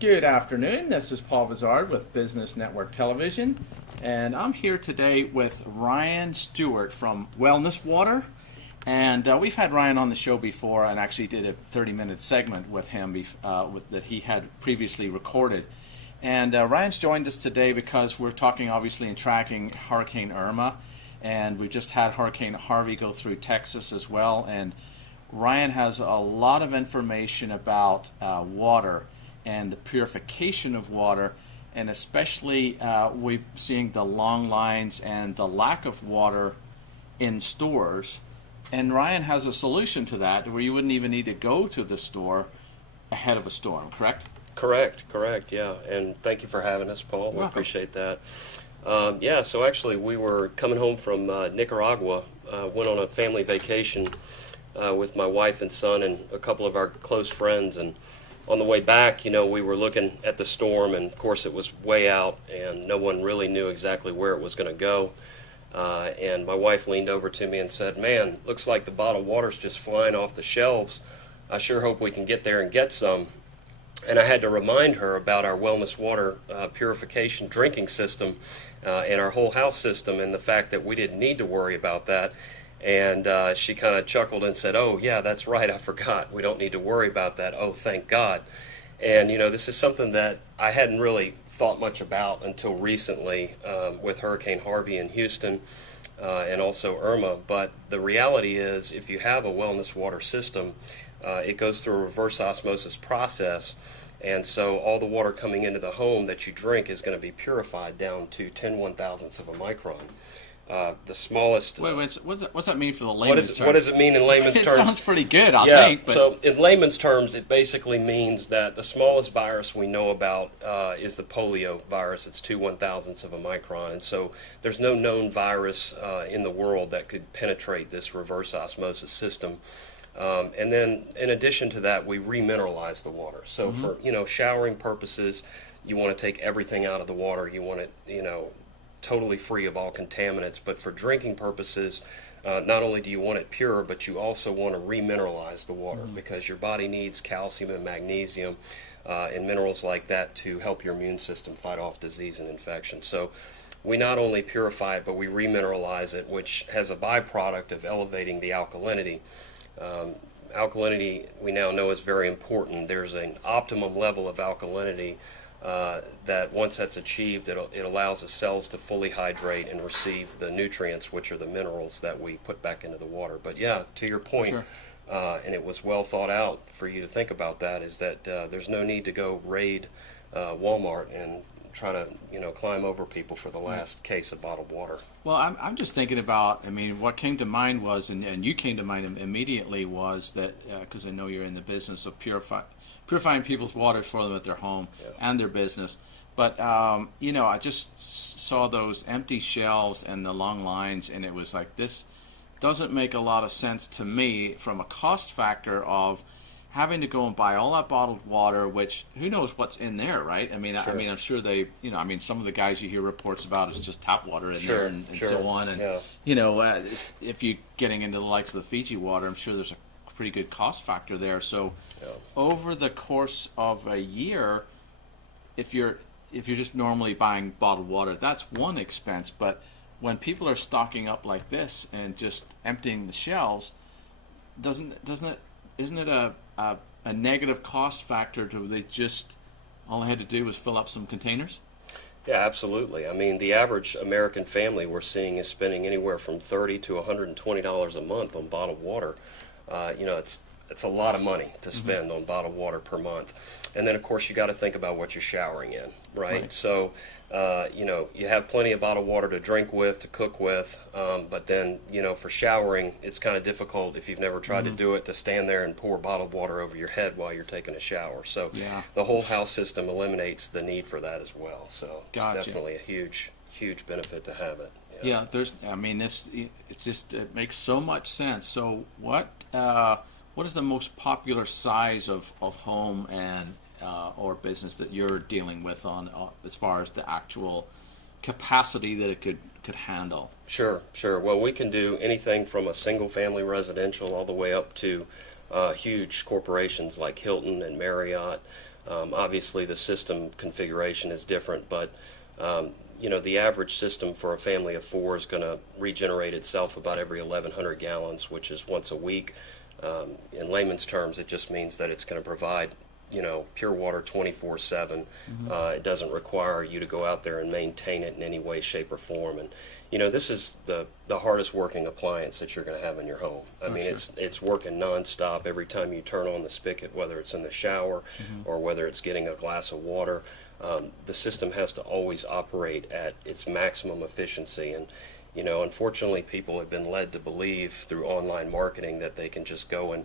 Good afternoon. This is Paul Vizard with Business Network Television, and I'm here today with Ryan Stewart from Wellness Water. And we've had Ryan on the show before, and actually did a 30-minute segment with him that he had previously recorded. And Ryan's joined us today because we're talking, obviously, and tracking Hurricane Irma, and we just had Hurricane Harvey go through Texas as well. And Ryan has a lot of information about water and the purification of water, and especially we're seeing the long lines and the lack of water in stores. And Ryan has a solution to that where you wouldn't even need to go to the store ahead of a storm, correct? Correct, yeah. And thank you for having us, Paul. We appreciate that. So actually we were coming home from Nicaragua, went on a family vacation with my wife and son and a couple of our close friends, and on the way back, we were looking at the storm, and of course it was way out, and no one really knew exactly where it was going to go. And my wife leaned over to me and said, "Man, looks like the bottled water's just flying off the shelves. I sure hope we can get there and get some." And I had to remind her about our Wellness Water purification drinking system and our whole house system, and the fact that we didn't need to worry about that. And she kind of chuckled and said, "Oh, yeah, that's right, I forgot. We don't need to worry about that. Oh, thank God." And, this is something that I hadn't really thought much about until recently with Hurricane Harvey in Houston and also Irma. But the reality is, if you have a wellness water system, it goes through a reverse osmosis process. And so all the water coming into the home that you drink is going to be purified down to 10/1000ths of a micron. The smallest. Wait, what's that mean for the layman's terms? What does it mean in layman's terms? It sounds pretty good, I think. But So in layman's terms, it basically means that the smallest virus we know about is the polio virus. It's 2/1000ths of a micron, and so there's no known virus in the world that could penetrate this reverse osmosis system. And then, in addition to that, we remineralize the water. So for showering purposes, you want to take everything out of the water. You want it, totally free of all contaminants. But for drinking purposes, not only do you want it pure, but you also want to remineralize the water because your body needs calcium and magnesium and minerals like that to help your immune system fight off disease and infection. So we not only purify it, but we remineralize it, which has a byproduct of elevating the alkalinity. Alkalinity we now know is very important. There's an optimum level of alkalinity that once that's achieved, it allows the cells to fully hydrate and receive the nutrients, which are the minerals that we put back into the water. But yeah, to your point, and it was well thought out for you to think about that, is that there's no need to go raid Walmart and try to climb over people for the last case of bottled water. Well, I'm just thinking about, what came to mind was, and you came to mind immediately, was that, because I know you're in the business of purifying people's waters for them at their home and their business. But, I just saw those empty shelves and the long lines, and it was like, this doesn't make a lot of sense to me from a cost factor of having to go and buy all that bottled water, which who knows what's in there, right? Sure. I'm sure they, some of the guys you hear reports about is just tap water in there and so on. And, if you're getting into the likes of the Fiji water, I'm sure there's a pretty good cost factor there. So over the course of a year, if you're just normally buying bottled water, that's one expense. But when people are stocking up like this and just emptying the shelves, isn't it a negative cost factor to they just all they had to do was fill up some containers? Yeah, absolutely. The average American family we're seeing is spending anywhere from $30 to $120 a month on bottled water. It's a lot of money to spend on bottled water per month. And then, of course, you got to think about what you're showering in, right? So, you have plenty of bottled water to drink with, to cook with, but then, for showering, it's kind of difficult if you've never tried to do it, to stand there and pour bottled water over your head while you're taking a shower. So the whole house system eliminates the need for that as well. So it's definitely a huge benefit to have it. Yeah, it makes so much sense. So what is the most popular size of home and or business that you're dealing with on as far as the actual capacity that it could handle? Sure. Well, we can do anything from a single family residential all the way up to huge corporations like Hilton and Marriott. Obviously, the system configuration is different, but the average system for a family of four is going to regenerate itself about every 1,100 gallons, which is once a week. In layman's terms, it just means that it's going to provide pure water 24/7. It doesn't require you to go out there and maintain it in any way, shape, or form. And this is the hardest working appliance that you're going to have in your home. I mean, sure. it's working nonstop every time you turn on the spigot, whether it's in the shower or whether it's getting a glass of water. The system has to always operate at its maximum efficiency. And unfortunately, people have been led to believe through online marketing that they can just go and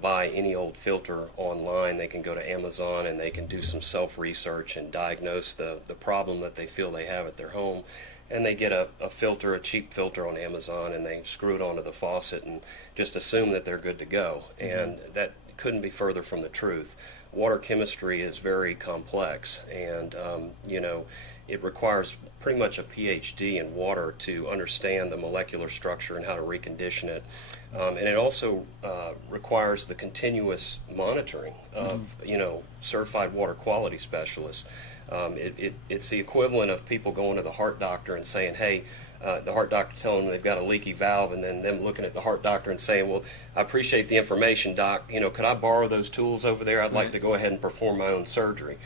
buy any old filter online. They can go to Amazon and they can do some self-research and diagnose the problem that they feel they have at their home. And they get a filter, a cheap filter on Amazon, and they screw it onto the faucet and just assume that they're good to go. And that couldn't be further from the truth. Water chemistry is very complex, and it requires pretty much a PhD in water to understand the molecular structure and how to recondition it. And it also requires the continuous monitoring of certified water quality specialists. It's the equivalent of people going to the heart doctor and saying, hey, the heart doctor telling them they've got a leaky valve, and then them looking at the heart doctor and saying, well, I appreciate the information, doc. Could I borrow those tools over there? I'd like to go ahead and perform my own surgery.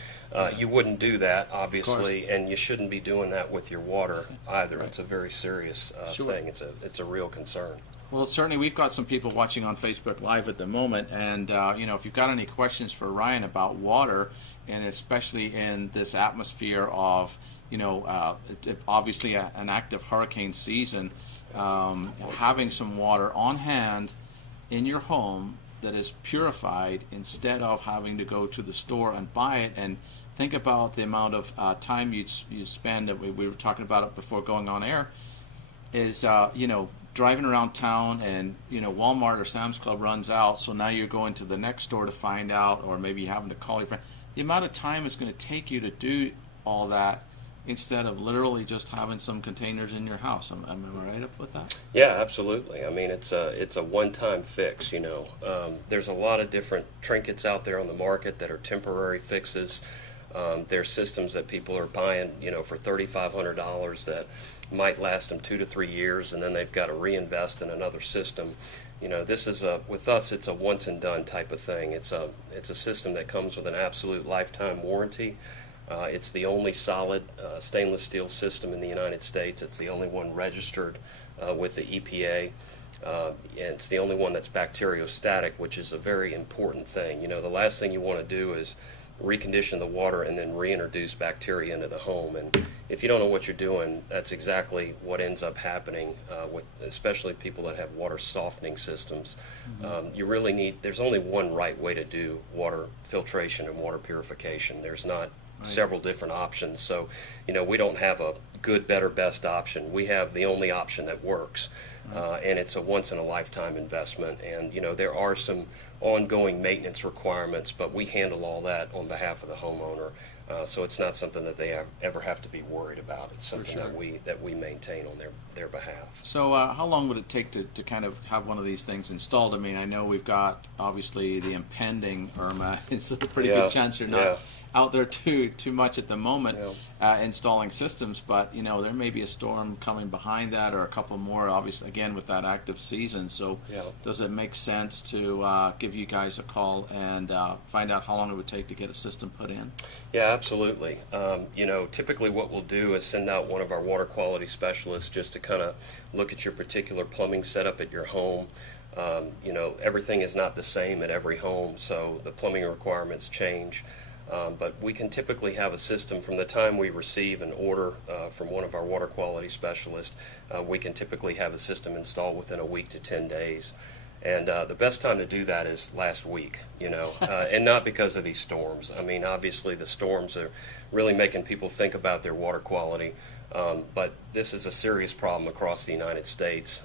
You wouldn't do that, obviously, and you shouldn't be doing that with your water either. Right. It's a very serious thing. It's a real concern. Well, certainly we've got some people watching on Facebook Live at the moment, and if you've got any questions for Ryan about water, and especially in this atmosphere of obviously an active hurricane season, having some water on hand in your home that is purified instead of having to go to the store and buy it. And think about the amount of time you spend. We were talking about it before going on air. Is driving around town and Walmart or Sam's Club runs out, so now you're going to the next store to find out, or maybe having to call your friend. The amount of time it's going to take you to do all that, instead of literally just having some containers in your house. Am I right up with that? Yeah, absolutely. I mean, it's a one-time fix. There's a lot of different trinkets out there on the market that are temporary fixes. There's systems that people are buying, for $3,500 that might last them 2 to 3 years, and then they've got to reinvest in another system. This is with us, it's a once and done type of thing. It's a system that comes with an absolute lifetime warranty. It's the only solid stainless steel system in the United States. It's the only one registered with the EPA. And it's the only one that's bacteriostatic, which is a very important thing. The last thing you want to do is recondition the water and then reintroduce bacteria into the home. And if you don't know what you're doing, that's exactly what ends up happening with especially people that have water softening systems. You really there's only one right way to do water filtration and water purification. There's not several different options. So, we don't have a good, better, best option. We have the only option that works. And it's a once in a lifetime investment. And, there are some ongoing maintenance requirements, but we handle all that on behalf of the homeowner. So it's not something that they ever have to be worried about. It's something that we maintain on their behalf. So how long would it take to kind of have one of these things installed? I mean, I know we've got obviously the impending Irma. It's a pretty good chance you're not out there too much at the moment installing systems, but there may be a storm coming behind that, or a couple more, obviously, again with that active season. So does it make sense to give you guys a call and find out how long it would take to get a system put in? Yeah, absolutely. Typically what we'll do is send out one of our water quality specialists just to kind of look at your particular plumbing setup at your home. Everything is not the same at every home, so the plumbing requirements change. But we can typically have a system from the time we receive an order from one of our water quality specialists. We can typically have a system installed within a week to 10 days. And the best time to do that is last week, and not because of these storms. I mean, obviously the storms are really making people think about their water quality, but this is a serious problem across the United States.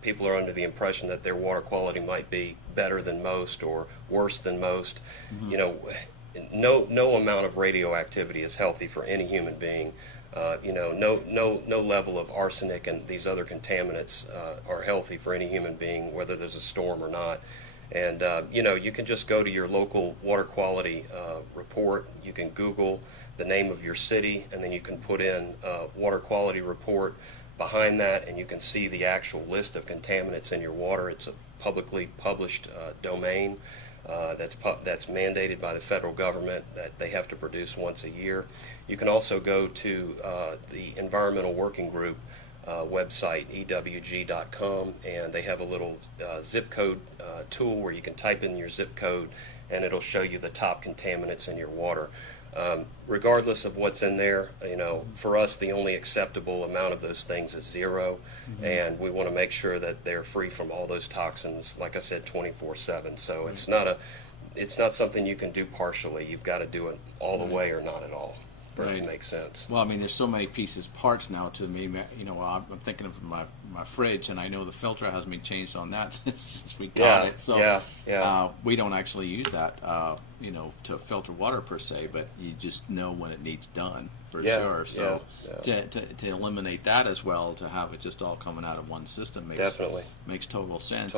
People are under the impression that their water quality might be better than most or worse than most. No amount of radioactivity is healthy for any human being. No level of arsenic and these other contaminants are healthy for any human being, whether there's a storm or not. And you can just go to your local water quality report. You can Google the name of your city, and then you can put in water quality report behind that, and you can see the actual list of contaminants in your water. It's a publicly published domain that's mandated by the federal government that they have to produce once a year. You can also go to the Environmental Working Group website, ewg.com, and they have a little zip code tool where you can type in your zip code, and it'll show you the top contaminants in your water. Regardless of what's in there, for us, the only acceptable amount of those things is 0, and we want to make sure that they're free from all those toxins, like I said, 24/7. So it's not something you can do partially. You've got to do it all the way or not at all for it to make sense. Well, I mean, there's so many pieces, parts now to me. I'm thinking of my fridge, and I know the filter hasn't been changed on that since we got it. So we don't actually use that, to filter water per se, but you just know when it needs done for sure. So to eliminate that as well, to have it just all coming out of one system makes total sense.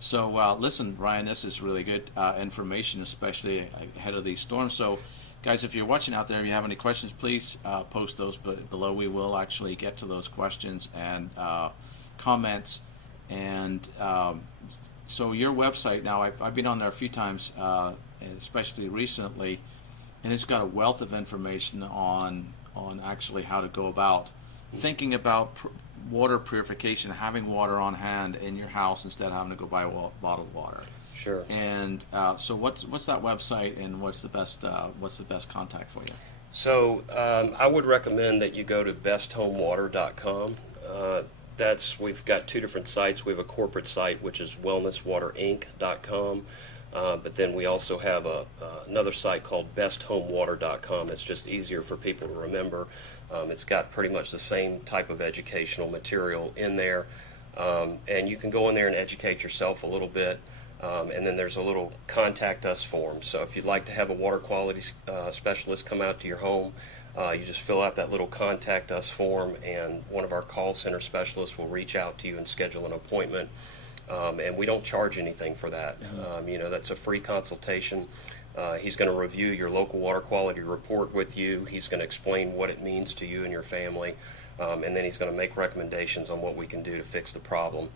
So listen, Ryan, this is really good information, especially ahead of these storms. So, guys, if you're watching out there and you have any questions, please post those below. We will actually get to those questions and comments. And so your website, now I've been on there a few times, especially recently, and it's got a wealth of information on actually how to go about thinking about water purification, having water on hand in your house instead of having to go buy bottled water. Sure. And so what's that website, and what's the best contact for you? So I would recommend that you go to besthomewater.com. We've got 2 different sites. We have a corporate site, which is wellnesswaterinc.com, but then we also have another site called besthomewater.com. It's just easier for people to remember. It's got pretty much the same type of educational material in there, and you can go in there and educate yourself a little bit. And then there's a little contact us form. So if you'd like to have a water quality specialist come out to your home, you just fill out that little contact us form, and one of our call center specialists will reach out to you and schedule an appointment. And we don't charge anything for that. That's a free consultation. He's going to review your local water quality report with you. He's going to explain what it means to you and your family, and then he's going to make recommendations on what we can do to fix the problem.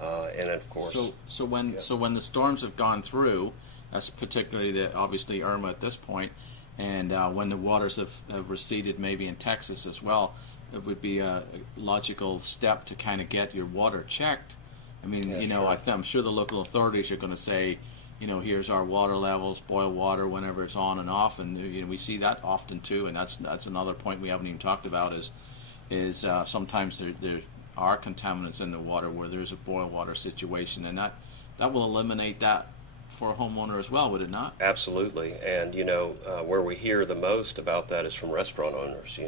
And of course, so when the storms have gone through, that's particularly obviously Irma at this point, and when the waters have receded, maybe in Texas as well, it would be a logical step to kind of get your water checked. I mean, I'm sure the local authorities are going to say, here's our water levels, boil water whenever it's on and off, and we see that often too. And that's another point we haven't even talked about is sometimes there are contaminants in the water where there's a boil water situation, and that will eliminate that for a homeowner as well, would it not? Absolutely. And where we hear the most about that is from restaurant owners.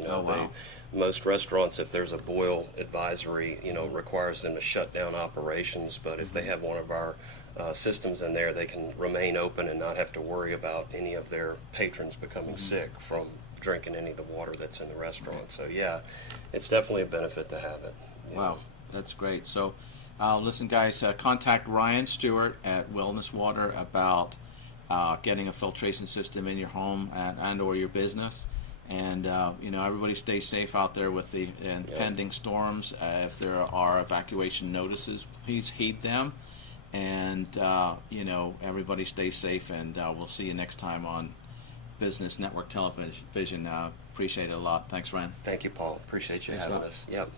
Most restaurants, if there's a boil advisory, requires them to shut down operations, but if they have one of our systems in there, they can remain open and not have to worry about any of their patrons becoming sick from drinking any of the water that's in the restaurant. So it's definitely a benefit to have it. Wow, that's great. So listen, guys, contact Ryan Stewart at Wellness Water about getting a filtration system in your home and or your business. And everybody stay safe out there with the impending storms. If there are evacuation notices, please heed them. And everybody stay safe. And we'll see you next time on Business Network Television. Appreciate it a lot. Thanks, Ryan. Thank you, Paul. Appreciate you having us. Yep.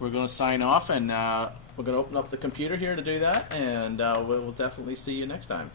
We're going to sign off, and we're going to open up the computer here to do that, and we'll definitely see you next time.